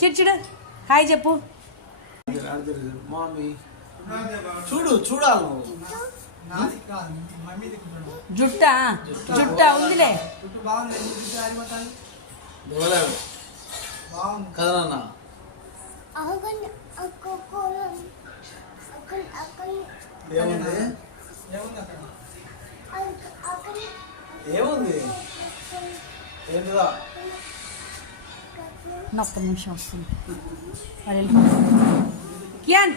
చిడు hi చెప్పు. చూడు చూడాలి జుట్టా జుట్టా ఉందిలే కదా. ఏముంది ఏంటిదా ఒక్క నిమిషం వస్తుంది. కియాన్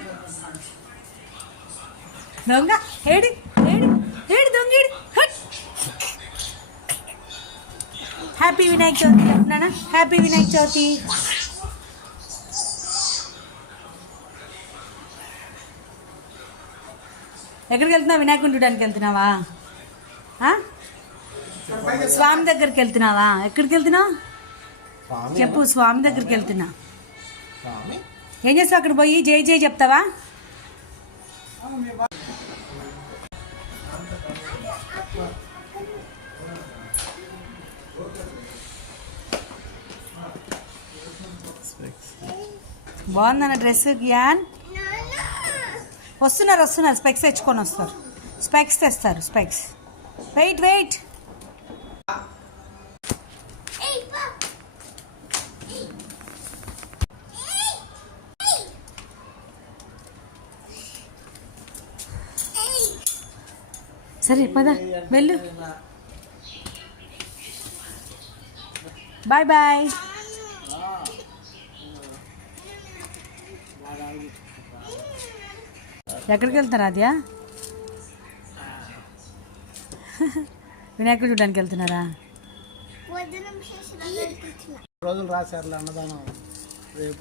దొంగ ఏడి ఏడి ఏడి దొంగ ఏడి. హ్యాపీ వినాయక చవితి చెప్తున్నానా? హ్యాపీ వినాయక చవితి. ఎక్కడికి వెళ్తున్నావు? వినాయకుని చూడడానికి వెళ్తున్నావా? స్వామి దగ్గరికి వెళ్తున్నావా? ఎక్కడికి వెళ్తున్నావు చెప్పు. స్వామి దగ్గరికి వెళ్తున్నా. ఏం చేస్తావు అక్కడ పోయి? జై జై చెప్తావా? బాగుందన్న డ్రెస్. గియాన్ వస్తున్నారు వస్తున్నారు. స్పెక్స్ తెచ్చుకొని వస్తారు. స్పెక్స్ తెస్తారు. స్పెక్స్. Wait wait. సరే పద వెళ్ళు. Bye bye. ఎక్కడికి వెళ్తారా? అద్యా వినాయకుడు చూడడానికి వెళ్తున్నారా? రోజులు రాశారు అన్నదానం రేపు.